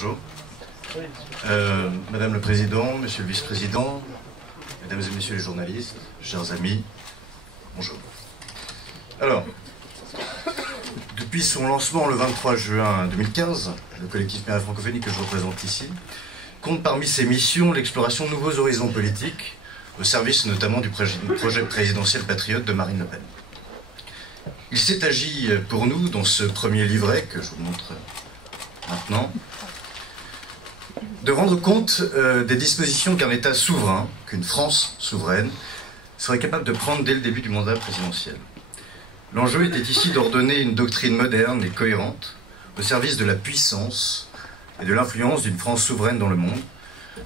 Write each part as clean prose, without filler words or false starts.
Bonjour. Madame le Président, Monsieur le Vice-président, Mesdames et Messieurs les journalistes, chers amis, bonjour. Alors, depuis son lancement le 23 juin 2015, le collectif Méa Francophonie que je représente ici compte parmi ses missions l'exploration de nouveaux horizons politiques au service notamment du projet présidentiel patriote de Marine Le Pen. Il s'est agi pour nous, dans ce premier livret que je vous montre maintenant, de rendre compte des dispositions qu'un État souverain, qu'une France souveraine, serait capable de prendre dès le début du mandat présidentiel. L'enjeu était ici d'ordonner une doctrine moderne et cohérente au service de la puissance et de l'influence d'une France souveraine dans le monde,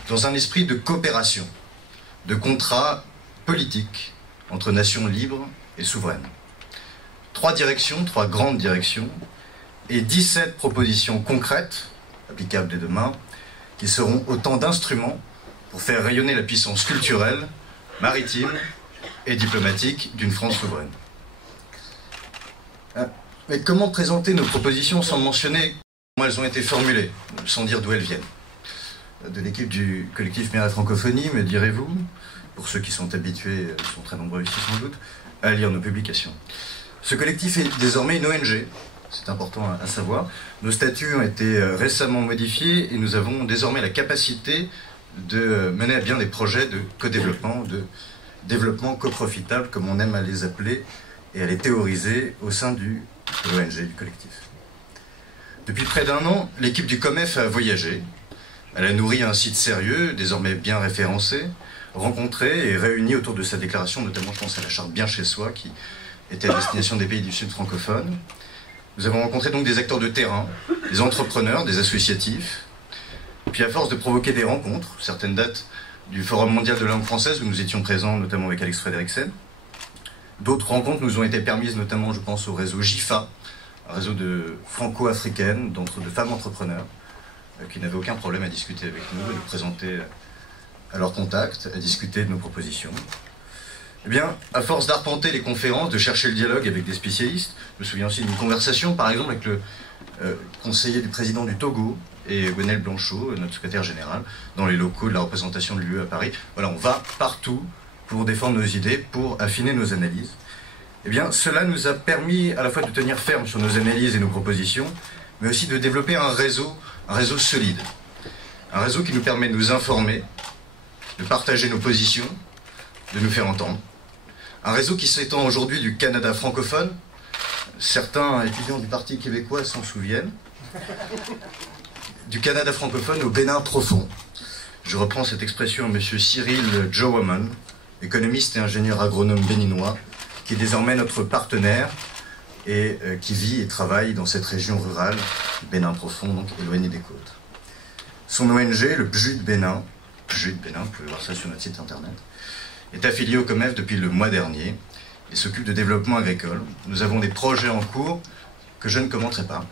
dans un esprit de coopération, de contrat politique entre nations libres et souveraines. 3 directions, 3 grandes directions, et 17 propositions concrètes, applicables dès demain, qui seront autant d'instruments pour faire rayonner la puissance culturelle, maritime et diplomatique d'une France souveraine. Mais comment présenter nos propositions sans mentionner comment elles ont été formulées, sans dire d'où elles viennent? De l'équipe du collectif Méa Francophonie, me direz-vous, pour ceux qui sont habitués, ils sont très nombreux ici sans doute, à lire nos publications. Ce collectif est désormais une ONG, c'est important à savoir. Nos statuts ont été récemment modifiés et nous avons désormais la capacité de mener à bien des projets de co-développement, de développement coprofitable, comme on aime à les appeler, et à les théoriser au sein de l'ONG, du collectif. Depuis près d'1 an, l'équipe du COMEF a voyagé. Elle a nourri un site sérieux, désormais bien référencé, rencontré et réuni autour de sa déclaration, notamment je pense à la charte Bien chez soi, qui était à destination des pays du Sud francophone. Nous avons rencontré donc des acteurs de terrain, des entrepreneurs, des associatifs. Puis à force de provoquer des rencontres, certaines dates du Forum mondial de la langue française, où nous étions présents notamment avec Alex Frédériksen, d'autres rencontres nous ont été permises, notamment je pense au réseau JIFA, un réseau de franco-africaines, de femmes entrepreneurs, qui n'avaient aucun problème à discuter avec nous, à nous présenter à leur contact, à discuter de nos propositions. Eh bien, à force d'arpenter les conférences, de chercher le dialogue avec des spécialistes, je me souviens aussi d'une conversation, par exemple, avec le conseiller du président du Togo et Gwenel Blanchot, notre secrétaire général, dans les locaux de la représentation de l'UE à Paris. Voilà, on va partout pour défendre nos idées, pour affiner nos analyses. Eh bien, cela nous a permis à la fois de tenir ferme sur nos analyses et nos propositions, mais aussi de développer un réseau solide. Un réseau qui nous permet de nous informer, de partager nos positions, de nous faire entendre. Un réseau qui s'étend aujourd'hui du Canada francophone. Certains étudiants du Parti québécois s'en souviennent. Du Canada francophone au Bénin profond. Je reprends cette expression à M. Cyril Jowaman, économiste et ingénieur agronome béninois, qui est désormais notre partenaire et qui vit et travaille dans cette région rurale, Bénin profond, donc éloignée des côtes. Son ONG, le BJUT Bénin, vous pouvez voir ça sur notre site internet, est affilié au COMEF depuis le mois dernier et s'occupe de développement agricole. Nous avons des projets en cours que je ne commenterai pas.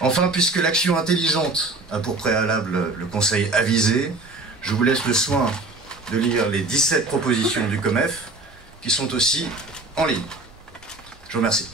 Enfin, puisque l'action intelligente a pour préalable le conseil avisé, je vous laisse le soin de lire les 17 propositions du COMEF qui sont aussi en ligne. Je vous remercie.